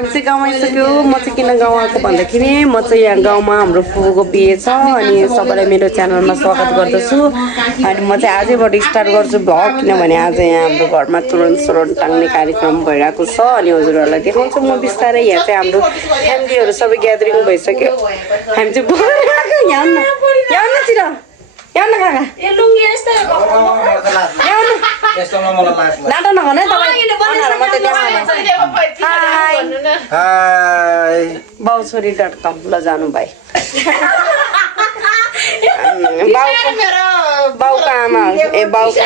हामी चाहिँ गाउँ आइसक्यो म चाहिँ किन गाउँ आएको भन्दाखेरि म चाहिँ यहाँ गाउँमा हाम्रो फुपूको बिहे छ अनि सबैलाई मेरो च्यानलमा स्वागत गर्दछु अनि म चाहिँ आजैबाट स्टार्ट गर्छु भ्लग किनभने आज यहाँ हाम्रो घरमा तुरुन सुरुन टाङ्ने कार्यक्रम भइरहेको छ अनि हजुरहरूलाई देखाउँछु म बिस्तारै यहाँ चाहिँ हाम्रो फ्यामिलीहरू सबै ग्यादरिङ भइसक्यो हामी चाहिँ यहाँ काका नाटक नगर्नु है बाउछोरी.com ल जानु भाइ बाउको आमा ए बाउको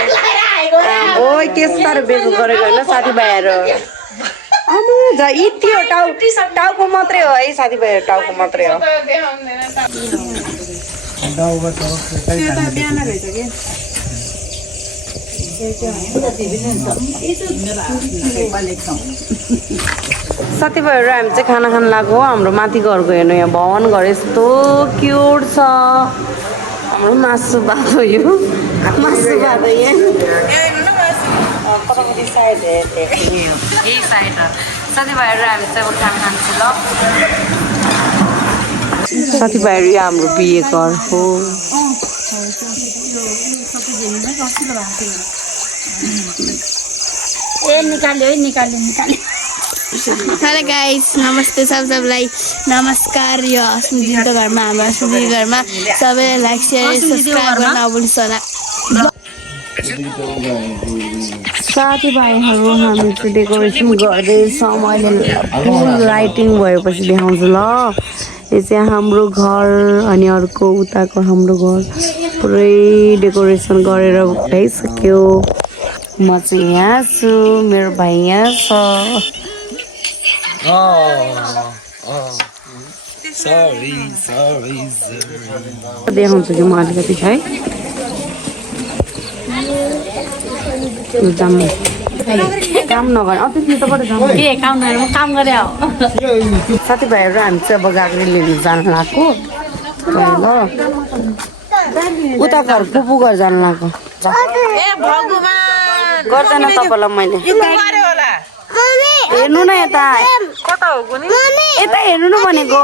ओ के साह्रो बेजु गरेको होइन साथीभाइहरू यति हो टाउको मात्रै हो है साथीभाइहरू टाउको मात्रै हो साथीभाइहरू हामी चाहिँ खाना खान लाग्यो हाम्रो माथि घरको हेर्नु यहाँ भवन घर यस्तो क्युट छ हाम्रो मासु भात हो यो मासु भात हो यहाँ साथीभाइहरू हामी चाहिँ खाना खान्छु ल साथीभाइहरू यहाँ हाम्रो बिहे घर हो हेलो गाइस नमस्ते सबलाई नमस्कार यो स्मृतिको घरमा हाम्रो स्मृति घरमा सबैले लाइक शेयर सब्स्क्राइब गर्न नबिर्सनु होला साथीभाइहरू हामी चाहिँ डेकोरेसन गर्दैछौँ अहिले फुल लाइटिङ भएपछि देखाउँछु ल यो चाहिँ हाम्रो घर अनि अर्को उताको हाम्रो घर पुरै डेकोरेसन गरेर भइसक्यो म चाहिँ यहाँ छु मेरो भाइ यहाँ छ देखाउँछु कि म अलिकति है काम नगर्ने काम गरे साथीभाइहरू हामी चाहिँ अब गाग्री लिनु जान लाग्यो उता घर पुपू घर जानु लाग्यो गर्दैन तपाईँलाई मैले हेर्नु न यता यता हेर्नु न भनेको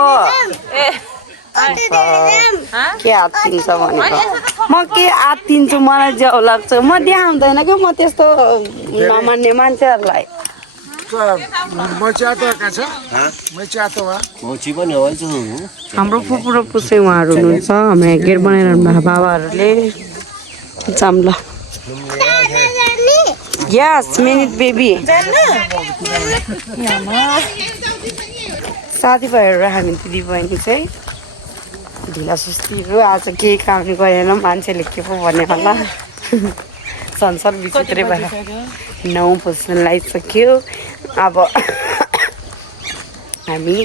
के हात्तिन्छ भनेको म के हात्तिन्छु मलाई ज्याउ लाग्छ म देखाउँदैन कि म त्यस्तो नमान्ने मान्छेहरूलाई हाम्रो फुपू र पुसै उहाँहरू हुनुहुन्छ हाम्रो गेट बनाइरहनु भएको बाबाहरूले चाम्ला यस मिनिट बेबी साथीभाइहरू हामी दिदी बहिनी चाहिँ ढिला सुस्तीहरू आज केही काम गरेन मान्छेले के पो भन्ने होला संसार विचित्रै भयो 9 बज्न लागिसक्यो अब हामी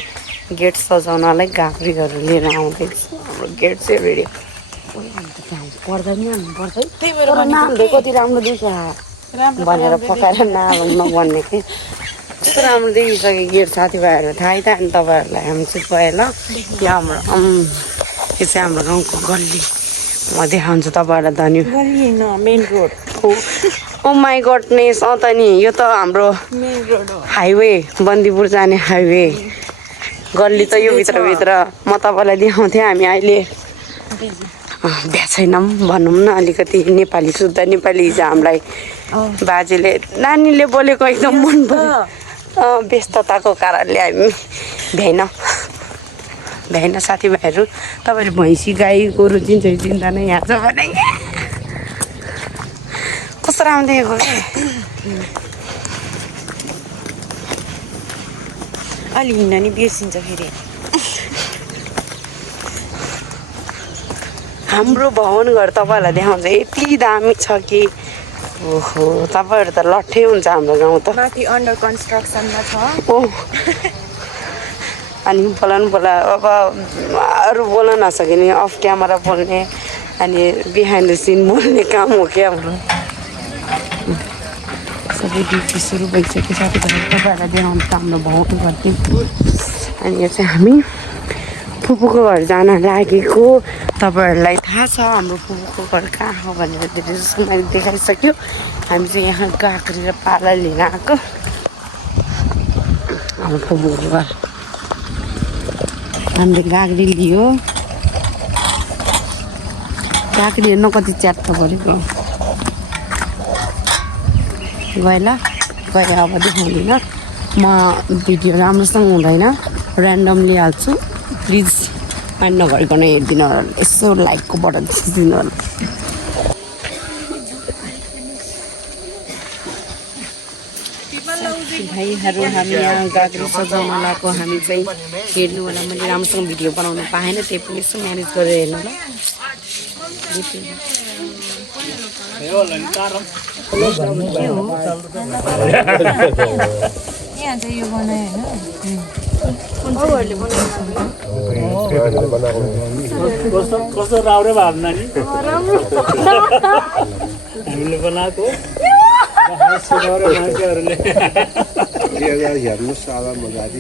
गेट सजाउनलाई गाग्रीहरू लिएर आउँदैछौँ हाम्रो गेट चाहिँ रेडी पर्दा नि हाल्नुपर्छ तर नाम्दै कति राम्रो देखियो भनेर फकाएर नभन्ने कि कस्तो राम्रो देखिसक्यो गेट साथीभाइहरू थाहै त अनि तपाईँहरूलाई हामी चाहिँ गएँ ल यहाँ हाम्रो यो चाहिँ हाम्रो गाउँको गल्ली म देखाउँछु तपाईँहरूलाई धन्य main road oh my goodness त नि यो त हाम्रो हाइवे बन्दीपुर जाने हाइवे गल्ली त यो भित्रभित्र म तपाईँलाई देखाउँथेँ हामी अहिले भ्या छैनौँ भनौँ न अलिकति नेपाली शुद्ध नेपाली हिजो हामीलाई बाजेले नानीले बोलेको एकदम मन पर्यो व्यस्तताको कारणले हामी भ्याइन साथीभाइहरू तपाईँले भैँसी गाई गोरु चिन्दा नै यहाँ छ भने कस्तो राम्रो देखेको अलि हिँड्न नि बिर्सिन्छ फेरि हाम्रो भवन घर तपाईँहरूलाई देखाउँछ यति दामी छ कि ओहो तपाईँहरू त लट्ठै हुन्छ हाम्रो गाउँ त माथि अन्डर कन्स्ट्रक्सनमा छ ओ अनि बोला अब अरू बोल्न नसके नि अफ क्यामेरा बोल्ने अनि बिहाइन्ड द सिन बोल्ने काम हो क्या हाम्रो सबै ड्युटी सुरु भइसक्यो साथीभाइहरू तपाईँहरूलाई देखाउनु त हाम्रो भवन गर्थ्यौँ अनि यो चाहिँ हामी फुपूको घर जान लागेको तपाईँहरूलाई थाहा छ हाम्रो फुपूको घर कहाँ हो भनेर धेरै जस्तो मैले देखाइसक्यो हामी चाहिँ यहाँ गाग्री र पाला लिन आएको हाम्रो फुपूको घर हामीले गाग्री लियो गाग्री हेर्नु कति च्यात्त परेको गएँ ल गएँ अब देखाउँदिनँ म भिडियो राम्रोसँग हुँदैन ऱ्यान्डमली हाल्छु प्लिज माइन्ड नगरिकन हेरिदिनु होला यसो लाइकको बटन थिचिदिनु होला भाइहरू हामी यहाँ गाग्री सजाउन लगाएको हामी चाहिँ हेर्नु होला मैले राम्रोसँग भिडियो बनाउनु पाएन त्यही पनि यसो म्यानेज गरेर हेर्नु ल यहाँ चाहिँ यो बनायो कस्तो राम्रै भाव नानी हामीले बनाएको मान्छेहरूले हेर्नुहोस् अब मजाले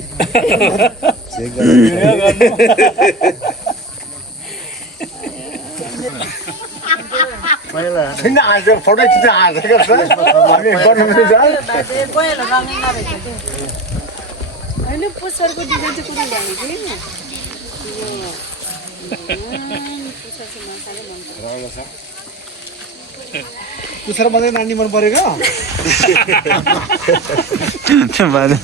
छैन आज फोटो खिच्न हालेको छ हामी बनाउनु जान्छ होइन पुच्छरको डिजाइन चाहिँ कुन भनेको पुच्छर मात्रै नानी मन परेको पुच्छर मात्रै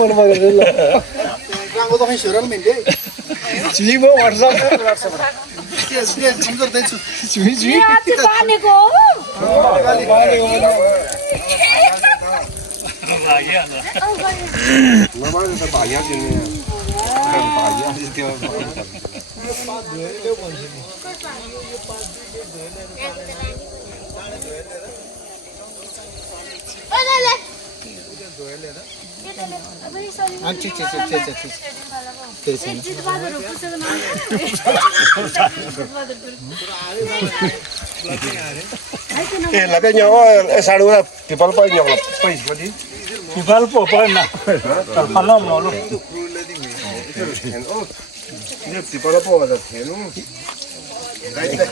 मन परेको ल राङ्गो त खै छोरा मेन्टे छिमो व्हाट्सएप सम्झौदैछु छिमी छिमी पानीको नमाज त भाइया दिने भाइया त्यो ए लगे nhau sao đúng là people bay nhau là bay cái gì people po pa na palom no lu ini people po là thế nu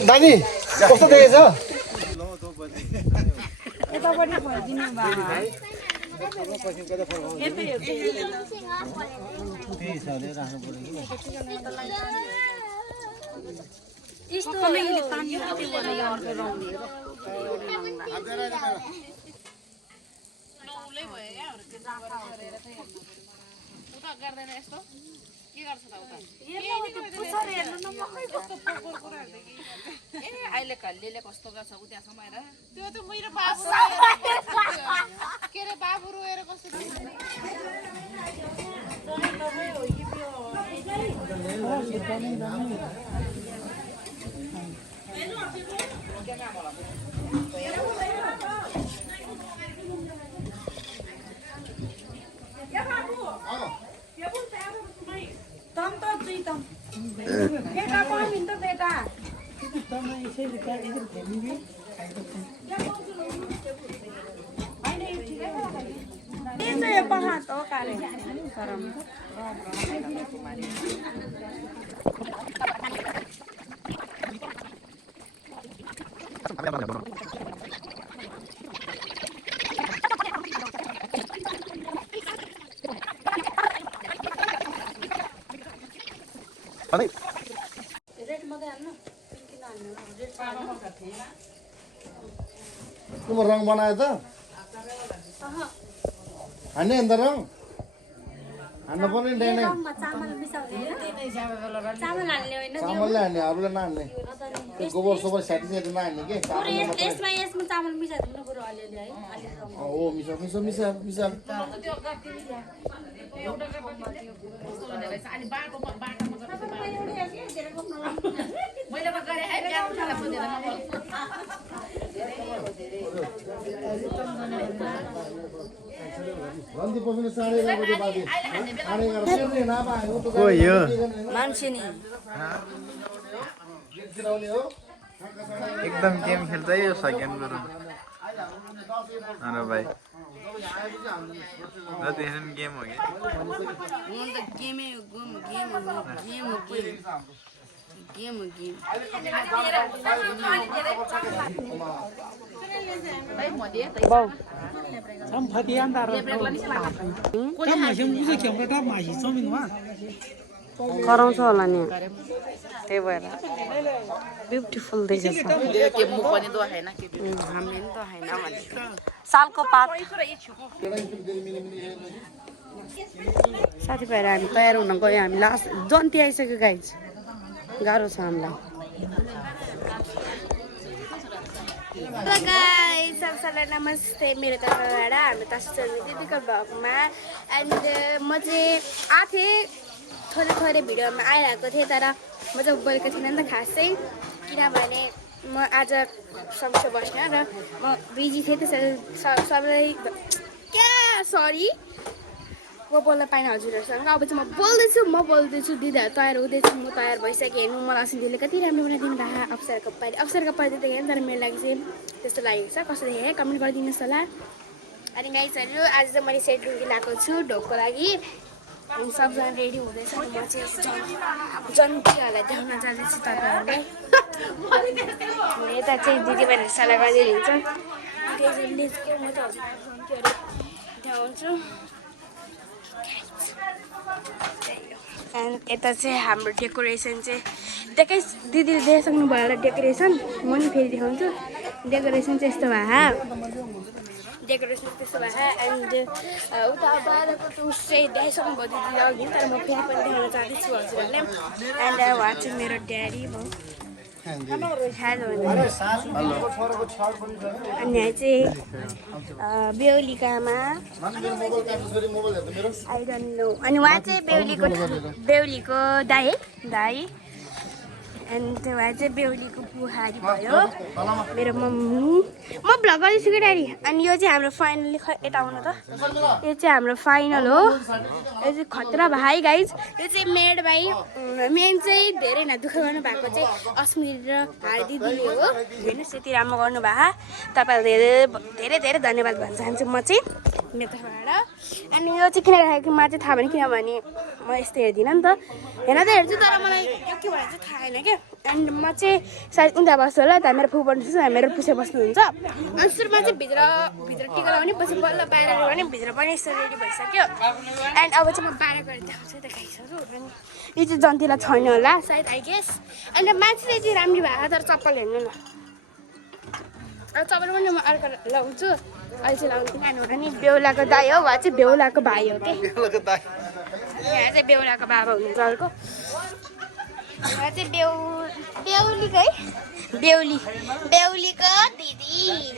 Dani कस्तो देखेछ यतापट्टि फर्किनु बा अहिले कल्लीले कस्तो गर्छ उ त्यहाँसम्म आएर त्यो त मेरो बाबु के रे बाबु रोएर कस्तो बेटा कहाँ मिल्छ बेटा Cuma rang mana itu? Ane yang rang? Ane pun ini dene. Camal lah ane, aru lah ane. Gobor sobat satu na ane ke? Oh, misal. Nanti posnya sehari kan udah bagi. Hari ngarepin nih napa? Oh iya. मान्छे नि एकदम game खेल्दै यो second गरौँ अरे भाइ जतिखेर game हो कि हुन त गेमै हो गेम हो गेम कराउँछ होला नि त्यही भएर ब्युटिफुल देखेछ हामीले पनि त होइन भने सालको पात साथीभाइहरू हामी तयार हुन गयो हामी लास्ट जन्ती आइसक्यो गाइज गाह्रो छ हामीलाई सबैलाई नमस्ते मेरो तर्फबाट हाम्रो दिदीको भ्लगमा एन्ड म चाहिँ आएको थिएँ थोरै भिडियोमा आइरहेको थिएँ तर म चाहिँ बोलेको थिइनँ नि त खास चाहिँ किनभने म आज सँगै बस्न र म बिजी थिएँ त्यसरी सबैलाई क्या सरी म बोल्न पाइनँ हजुरहरूसँग अब चाहिँ म बोल्दैछु दिदीहरू तयार हुँदैछु म तयार भइसकेँ हेर्नु मलाई अस्ति दिदीले कति राम्रो बनाइदिनु भएको अप्सराको पाइले त हेर्नु तर मेरो लागि चाहिँ त्यस्तो लागेको छ कसो देखेँ कमेन्ट गरिदिनुहोस् होला अनि गाइजहरू आज चाहिँ मैले सेट लुङ्गी लगाएको छु ढोकको लागि सबजना रेडी हुँदैछ म चाहिँ जन्तीहरूलाई देखाउन जाँदैछु तपाईँहरूलाई यता चाहिँ दिदीबहिनीहरू सल्लाह गरिदिनुहुन्छ म त हजुर देखाउँछु एन्ड यता चाहिँ हाम्रो डेकोरेसन चाहिँ देखाइ दिदीले देखाइसक्नु भयो होला डेकोरेसन म नि फेरि देखाउँछु डेकोरेसन चाहिँ यस्तो भयो एन्ड उता बाह्रको त उस चाहिँ देखाइसक्नु भयो दिदीले अघि तर म फेरि पनि देखाउन चाहँदैछु हजुरहरूले एन्ड उहाँ चाहिँ मेरो ड्याडी भयो अनि यहाँ चाहिँ बेहुलीको आमा आई डोन्ट नो अनि उहाँ चाहिँ बेहुलीको दाई एन्ड उहाँ चाहिँ बेहुलीको बुहारी भयो मेरो मम्मी म भ्लग गर्दैछु कि ड्याडी अनि यो चाहिँ हाम्रो फाइनली यता आउनु त यो चाहिँ हाम्रो फाइनल हो यो चाहिँ खतरा भाइ गाइज यो चाहिँ मेड भाइ मेन चाहिँ धेरै न दुःख गर्नु भएको चाहिँ अस्मिता र हार दिदीले हो हेर्नुहोस् यति राम्रो गर्नुभएको तपाईँहरूलाई धेरै धेरै धन्यवाद भन्न चाहन्छु म चाहिँ मेरो तर्फबाट अनि यो चाहिँ किन राखेको मलाई चाहिँ थाहा भएन किनभने म यस्तो हेर्दिनँ नि त हेर्न त हेर्छु तर मलाई यो के भनेर चाहिँ थाहा छैन क्या एन्ड म चाहिँ सायद उता बस्छु होला त मेरो फुपा मेरो पुछे बस्नुहुन्छ अनि सुरुमा चाहिँ भित्र टिका लगाउने पछि बल्ल बाहिर गयो भने भित्र पनि यस्तो रेडी भइसक्यो एन्ड अब चाहिँ म बाहिर गएर देखाउँछु त गाइसहरू अनि यो चाहिँ जन्तीलाई छैन होला सायद आई गेस अन्त मान्छेले चाहिँ राम्रो भएको तर चप्पल हेर्नु न अब चप्पल पनि म अर्को लगाउँछु अहिले चाहिँ लगाउनु किन अनि बेहुलाको दाई हो वा चाहिँ बेहुलाको भाइ हो कि यहाँ चाहिँ बेहुलाको बाबा हुनुहुन्छ अर्को उहाँ चाहिँ बेहुलीको है बेहुलीको दिदी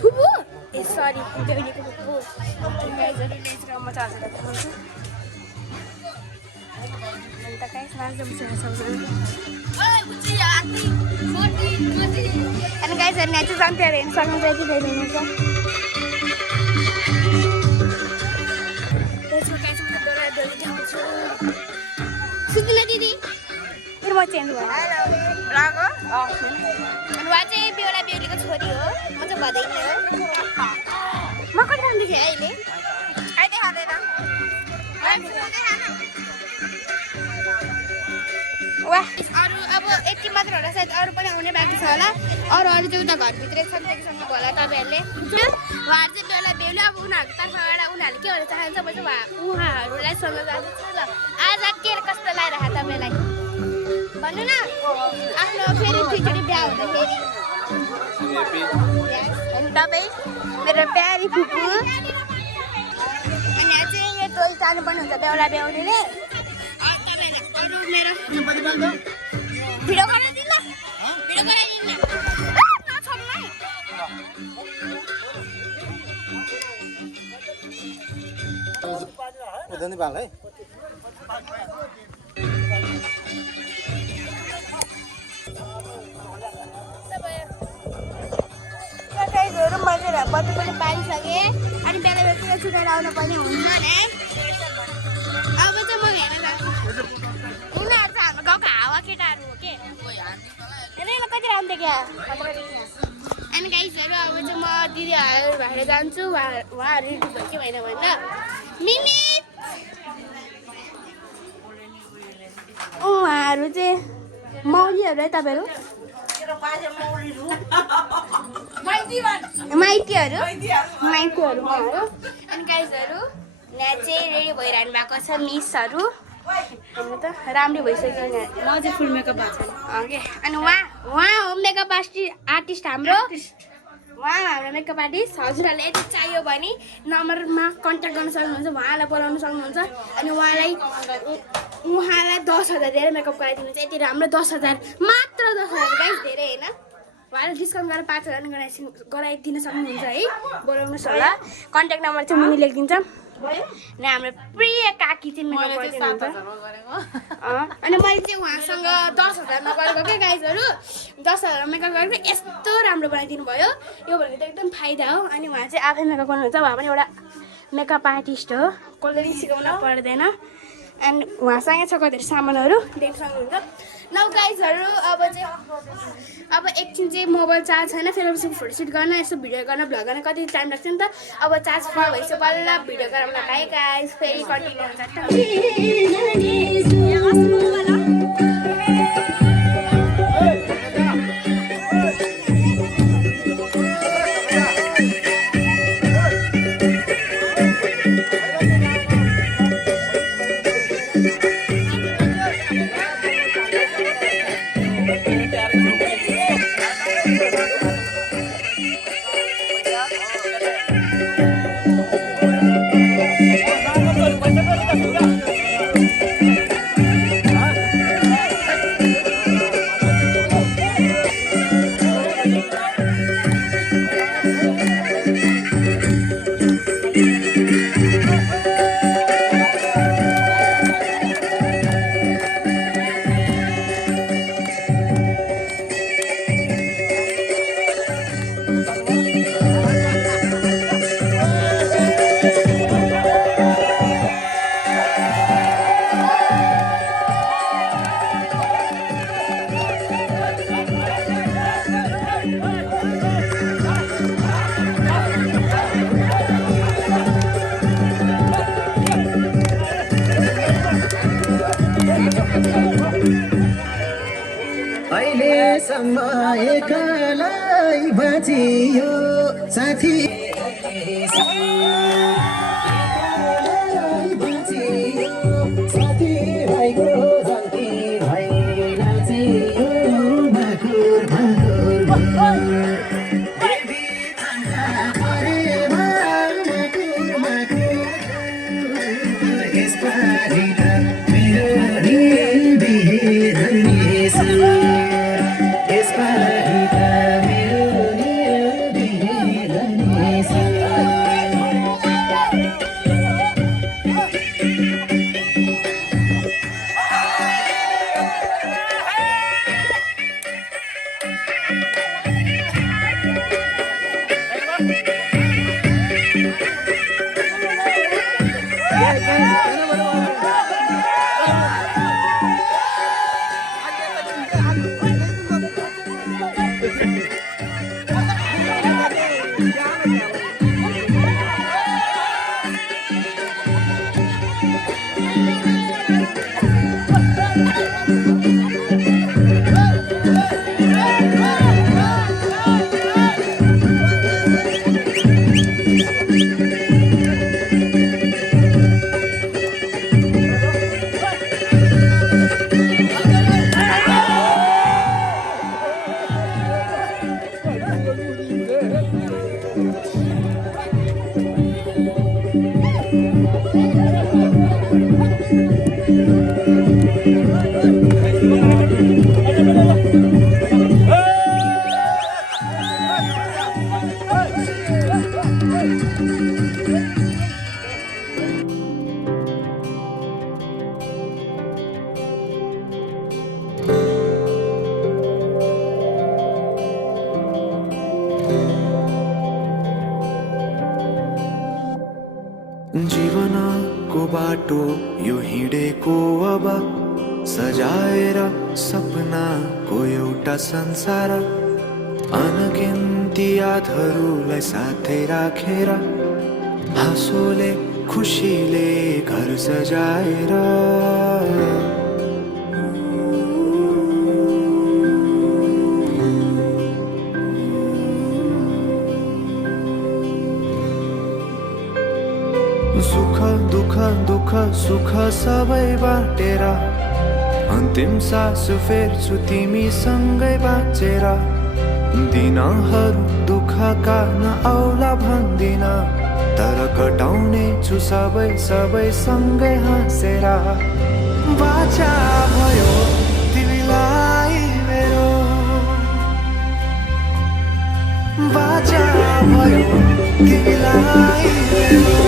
फुपू ए सरी बेहुलीको फुपू म चाहिँ हजुरलाई देखाउँछु अन्त गाइस अनि गाइसहरू यहाँ चाहिँ जन्तीहरू हेर्नु सक्नुहुन्छ यति धेरै हुनुहुन्छ सुतिला दिदी फेरि म चेन्ज भयो अनि उहाँ चाहिँ बेहुला बेहुलीको छोरी हो म चाहिँ भदैनी हो म कति खानु थिएँ अहिले अहिले खाँदैन वाह अरू अब यति मात्र होला सायद अरू पनि आउने बाँकी छ होला अरू चाहिँ उता घरभित्रै सक्नु होला तपाईँहरूले उहाँहरू चाहिँ बेहुला बेहुली अब उनीहरूको तर्फबाट उनीहरूले के गर्न चाहन्छ म चाहिँ उहाँहरूलाई सँग जाँदैछु ल आज के कस्तो लगाइरहेको तपाईँलाई भन्नु न आफ्नो फेरि दुईचोटि बिहा हुँदाखेरि अनि तपाईँ मेरो प्यारी फुपू अनि यहाँ चाहिँ यो टोल जानुपर्ने हुन्छ बेहुला बेहुलीले मेरो भिडियो गराइदिनु न भिडियो गराइदिनु धन्यवाद है मजेर बत्ती पनि पारिसकेँ अनि बेला बेला सुकाएर आउनु पनि हुन्छ नि अब चाहिँ म हेर्न जान्छु उनीहरू चाहिँ हाम्रो गाउँको हावा केटाहरू हो के कति राम्रो क्या अनि गाइसहरू अब चाहिँ म दिदीहरू भएर जान्छु उहाँहरू रेडी भयो कि भएन भन्दा मिमित उहाँहरू चाहिँ मौलीहरू है तपाईँहरू माइतीहरू उहाँहरू अनि गाइजहरू यहाँ चाहिँ रेडी भइरहनु भएको छ मिसहरू हेर्नु त राम्रै भइसक्यो म चाहिँ फुल मेकअप भएको छ ओके अनि उहाँ हो मेकअप आर्टिस्ट हाम्रो उहाँ हाम्रो मेकअप आर्टिस्ट हजुरहरूले यदि चाहियो भने नम्बरमा कन्ट्याक्ट गर्न सक्नुहुन्छ उहाँलाई बोलाउन सक्नुहुन्छ अनि उहाँलाई 10,000 दिएर मेकअप गराइदिनुहुन्छ यति राम्रो 10,000 मात्र 10,000 गाइस धेरै होइन उहाँले डिस्काउन्ट गरेर 5,000 गराइदिन सक्नुहुन्छ है बोलाउनुहोस् होला कन्ट्याक्ट नम्बर चाहिँ मुनि लेखिदिन्छ अनि हाम्रो प्रिय काकी चाहिँ मेकअप गरिदिनुहुन्छ अनि मैले चाहिँ उहाँसँग 10,000मा गरेको क्या गाइजहरू 10,000 मेकअप गरेको यस्तो राम्रो बनाइदिनु भयो यो भनेको त एकदम फाइदा हो अनि उहाँ चाहिँ आफै मेकअप गर्नुहुन्छ उहाँ पनि एउटा मेकअप आर्टिस्ट हो कसले पनि सिकाउन पर्दैन एन्ड उहाँसँगै छ कतिहरू सामानहरू देख्न सक्नुहुन्छ नौ गाइजहरू अब एकछिन चाहिँ मोबाइल चार्ज छैन फेरि पछि फोटोसुट गर्न यसो भिडियो गर्न भ्लग गर्न कति टाइम लाग्छ नि त अब चार्ज फुल भइसक्यो बल्ल भिडियो गराउन पाएँ गाइज फेरि कन्टिन्यू हुन्छ अहिलेसम्म एकलाई बाँचियो साथी भाइको जन्ती भाइ नाचियो भाकुर भाकुर यसपालि त मेरो जीवनको बाटो यो हिँडेको अब सजाएर सपनाको एउटा संसार अनगिन्ती यादहरूलाई साथै राखेर हाँसोले खुसीले घर सजाएर सुख दुख दुख सुख सबै बाटेर अन्तिम सास फेर्छु तिमीसँगै बाँचेर दिनहरू दुःखका नआउला भन्दिन तर कटाउने छु सबै सबै सँगै हाँसेर बाचा भयो तिमीलाई मेरो बाचा भयो तिमीलाई मेरो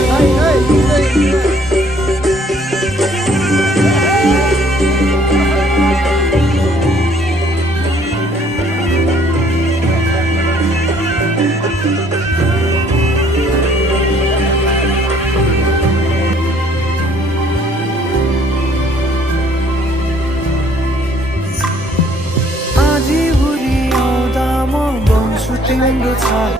तिम्रो छाल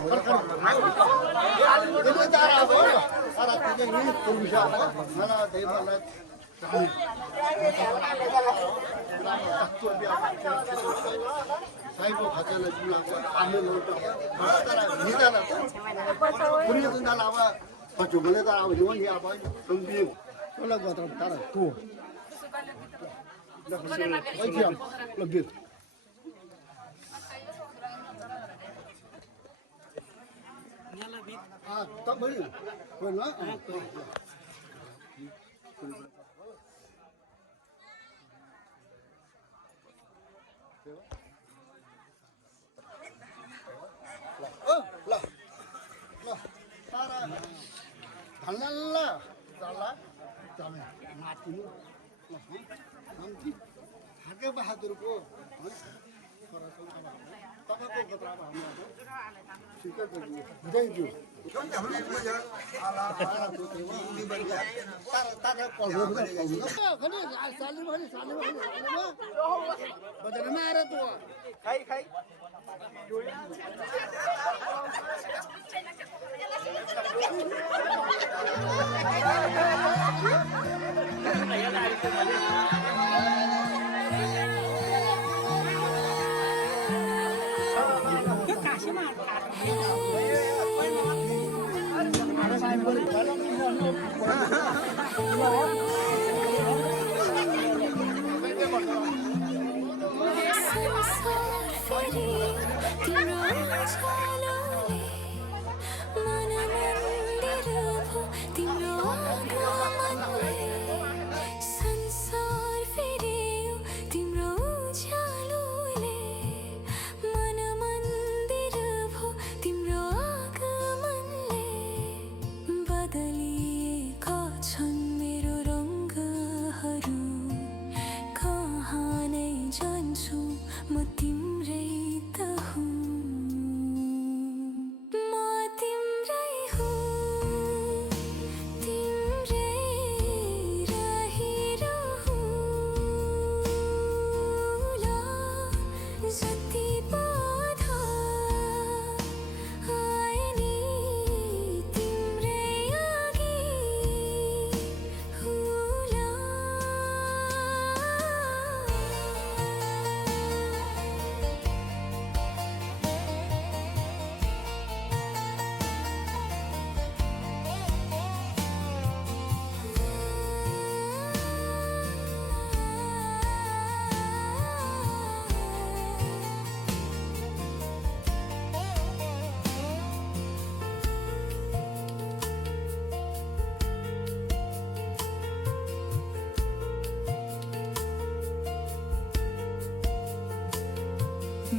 बहादुरको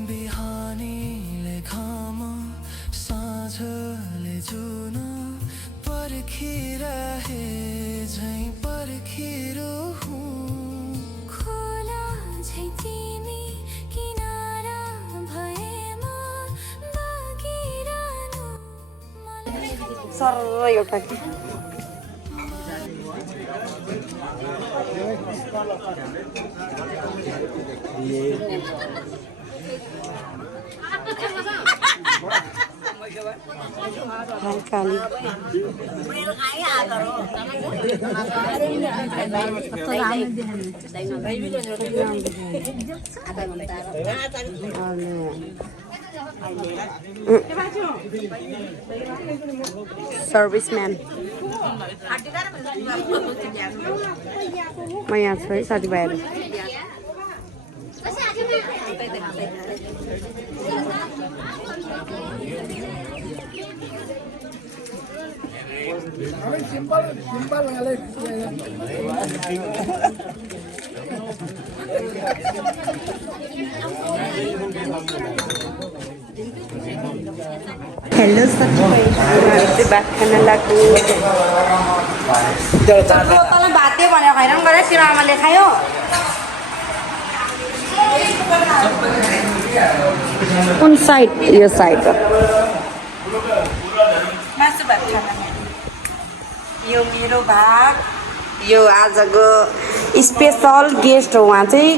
बिहानीले घाम साँझले जुन पर्खिरहे झैँ पर्खिरो खोला झैँ तिमी किनारा भएमा बगिरहनु सर एउटा काली सर्विसमैन म यहाँ छु है साथीभाइहरू हेलो साथीभाइ भात खान लाग्यो तल भात दियो भनेर हैरान गरेर तेरो आमाले खायो कुन साइड यो साइड मासु भात खान यो मेरो भात यो आजको स्पेसल गेस्ट हो उहाँ चाहिँ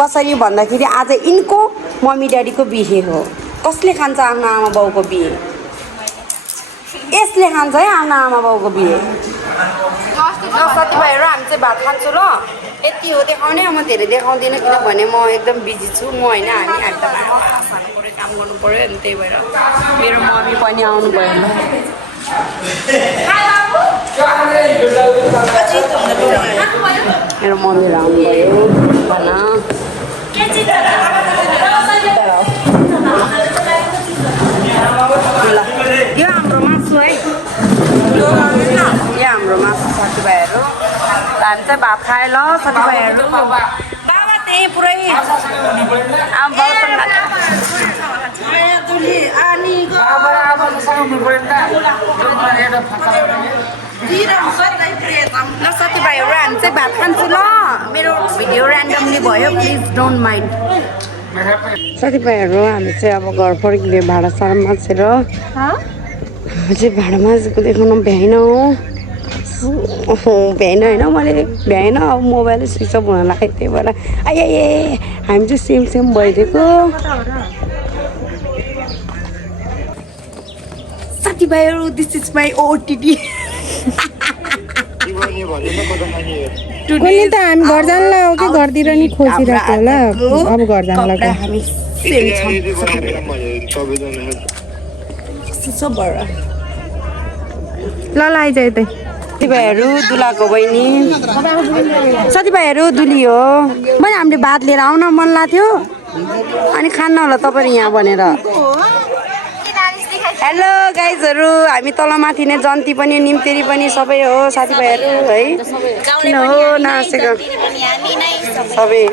कसरी भन्दाखेरि आज यिनको मम्मी ड्याडीको बिहे हो कसले खान्छ आफ्नो आमा बाउको बिहे यसले खान्छ है आफ्नो आमा बाउको बिहे साथीभाइहरू हामी चाहिँ भात खान्छौँ ल यति हो देखाउने म धेरै देखाउँदिनँ किनभने म एकदम बिजी छु म होइन हामी त काम गर्नु पऱ्यो अनि त्यही भएर मेरो मम्मी पनि आउनु भयो मेरो मम्मीहरू आउनुभयो खाना यो हाम्रो मासु है यो हाम्रो मासु साथीभाइहरू हामी चाहिँ भात खाए ल साथीभाइहरू बाबा त्यही पुरै ल साथीभाइहरू हामी चाहिँ भात खान्छौँ ल मेरो भिडियो ऱ्यान्डमली भयो प्लिज डोन्ट माइन्ड साथीभाइहरू हामी चाहिँ अब घर फर्किने भाँडा सारा माझेर चाहिँ भाँडा माझेको देखाउन भ्याइन भ्याइन होइन मैले भ्याइन अब मोबाइलै स्विच अफ हुन लाग्यो त्यही भएर आए हामी चाहिँ सेम भइदिएको साथीभाइहरू दिस इज माई ओटिटी कुनै त हामी घर जानलाई हो कि घरतिर नि खोजिरहेको होला अब घर जानलाई ल आइज यतै साथीभाइहरू दुलाको बहिनी साथीभाइहरू दुली हो मैले हामीले भात लिएर आउन मन लाग्थ्यो अनि खान्न होला तपाईँहरू यहाँ भनेर हेलो गाइजहरू हामी तलमाथि नै जन्ती पनि निम्तेरी पनि सबै हो साथीभाइहरू है किन हो नहाँसेको सबै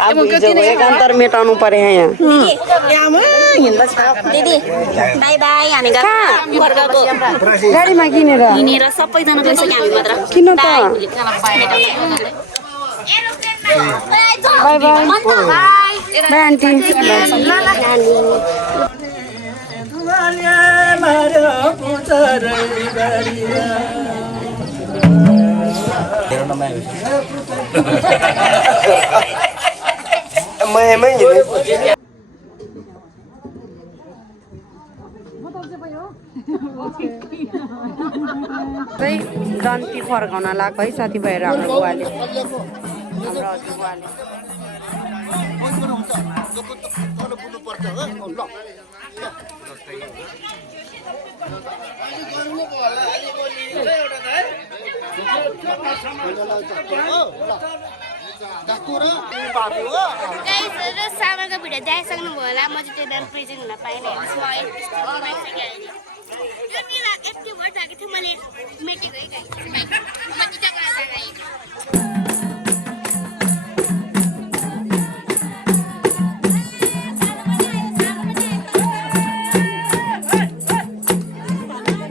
अब हिजोको एकान्तर मेटाउनु पर्यो यहाँ दिदी बाई बाई हामी गाडीमा किनेर सबैजना गइसक्यो हामी मात्र किन त बाई बाई बाई आन्टी जन्ती फर्काउन लाग्यो है साथीभाइहरू हाम्रो बुवाले हाम्रो हजुर बुवाले सामाको भिडियो देखाइसक्नुभयो होला म चाहिँ त्यो दिन प्रेजेन्ट हुन पाइनँ यति भइसकेको थियो मैले मेटेकै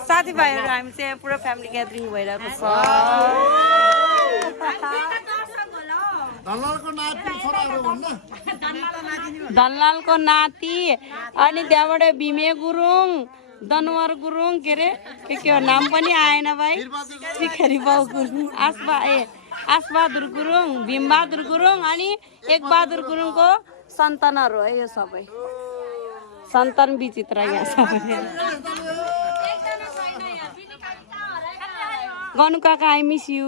साथीभाइहरू हामी चाहिँ पुरा फ्यामिली ग्यादरिङ भइरहेको छ धनलालको नाति अनि त्यहाँबाट भीमे गुरुङ दनवर गुरुङ के अरे के हो नाम पनि आएन भाइ शिखरी बाउ गुरुङ आसबहादुर गुरुङ भीमबहादुर गुरुङ अनि एकबहादुर गुरुङको सन्तानहरू है यो सबै सन्तान विचित्र यहाँ सबै गनु काका आई मिस यु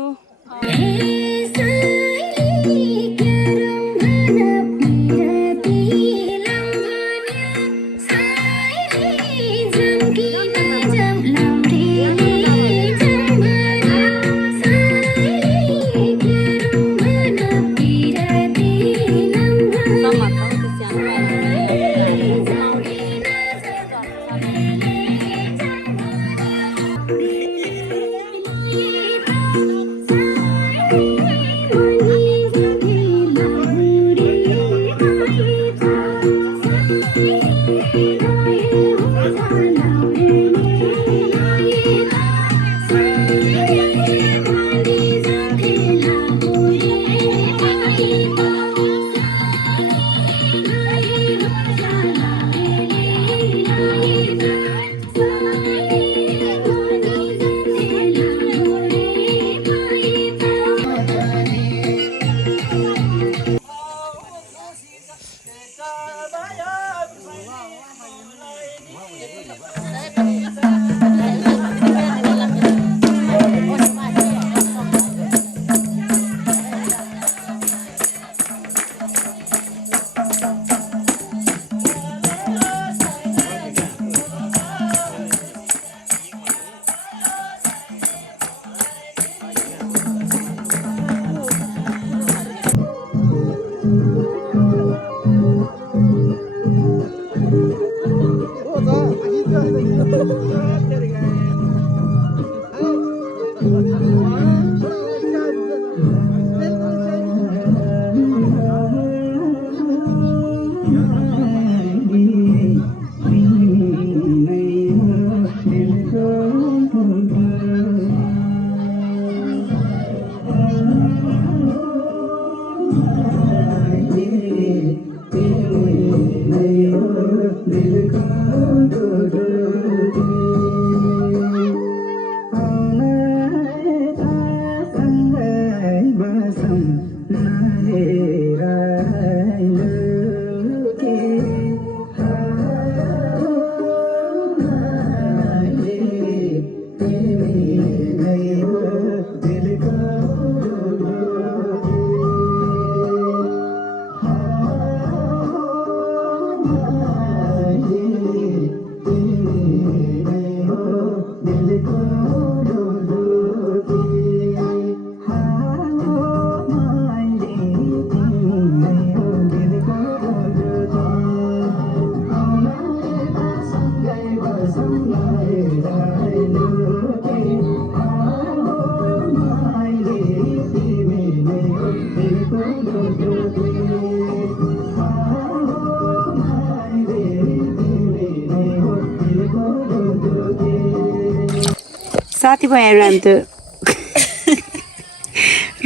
साथीभाइहरू हामी त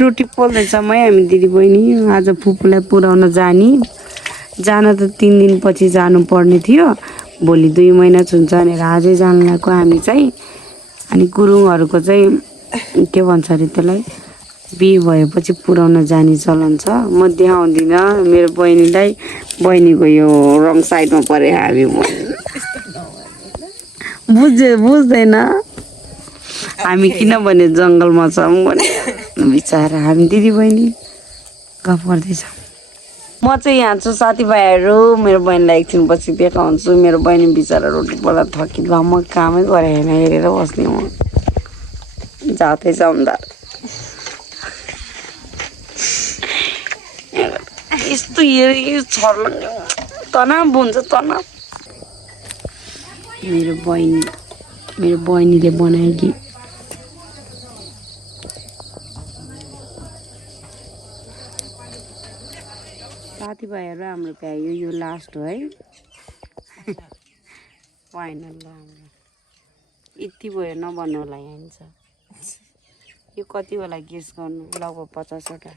रोटी पोल्दैछौँ है हामी दिदीबहिनी। आज फुपूलाई पुऱ्याउन जान त 3 दिनपछि जानुपर्ने थियो, भोलि 2 महिना हुन्छ भनेर आजै जान लागेको हामी चाहिँ। अनि गुरुङहरूको चाहिँ के भन्छ अरे त्यसलाई, बिहे भएपछि पुऱ्याउन जाने चलन छ। म देखाउँदिनँ मेरो बहिनीलाई, बहिनीको यो रङ साइडमा परे हामी बुझ्दैन हामी किनभने जङ्गलमा छौँ भने बिचरा हामी दिदीबहिनी गफ गर्दैछौँ। म चाहिँ यहाँ छु साथीभाइहरू, मेरो बहिनीलाई एकछिनपछि देखाउँछु। मेरो बहिनी बिचरा रोटी पोल्दा थकित भयो, म कामै गरेँ होइन, हेरेर बस्ने म जाँदैछ अन्दार। यस्तो हेरे छर्लङ तनाव हुन्छ तनाव। मेरो बहिनीले बनाएकी साथीभाइहरू हाम्रो भ्यायो यो लास्ट हो है, फाइनल हो हाम्रो। यति भयो नभन्नु होला यहाँ छ। यो कति होला गेस गर्नु, लगभग 50वटा।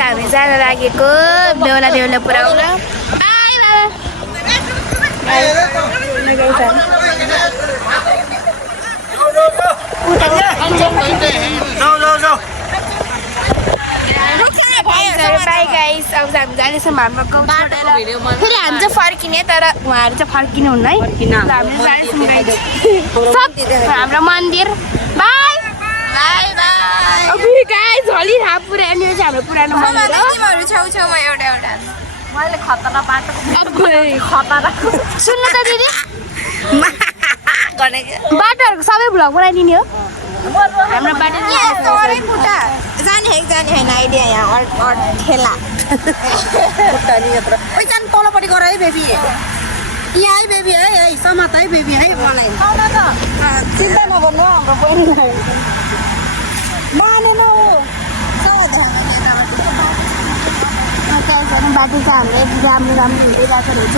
हामी जान लागेको बेहुला पुऱ्याउन। बाई गाइस, अब हामी जाँदैछौँ हाम्रो गाउँ छोडेर। फेरि हामी चाहिँ फर्किने, तर उहाँहरू चाहिँ फर्किनु हुन्न है। हामी जाँदैछौँ हाम्रो मन्दिर। By by by. अबि गाइस झोली थाहा पुऱ्याउनु चाहिँ हाम्रो पुरानो मन्दिर हो। छेउछेउमा एउटा मैले खतरा बाटो सुन्नु त दिदी, बाटोहरूको सबै भ्लग बनाइदिने हो हाम्रो बाटो। जाने होइन आइडिया यहाँ ठेला जानु तलपट्टि गर है बेबी, यहाँ है बेबी है समात है बेबी है मलाई चिन्ता नगर्नु हाम्रो बहिनीलाई माने न हो बाटो छ हाम्रो एकदम राम्रो हुँदै गएको रहेछ।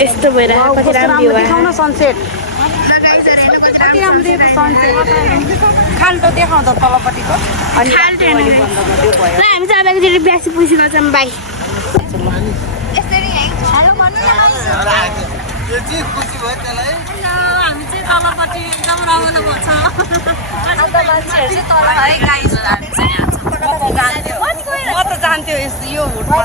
यस्तो भइरहेको कति राम्रो भयो सनसेट, कति राम्रो देखेको सनसेट। खाल्टो देखाउँदा तलपट्टिको अनि हामी चाहिँ अब एकचोटि बिहासी पुसी गर्छौँ बाई। हामी चाहिँ तलपट्टि एकदम रमाइलो भएको छ। अन्त मान्छेहरू चाहिँ तल है गाइस, हामी चाहिँ यहाँ छ। म त जान्थ्यो यो हुटमा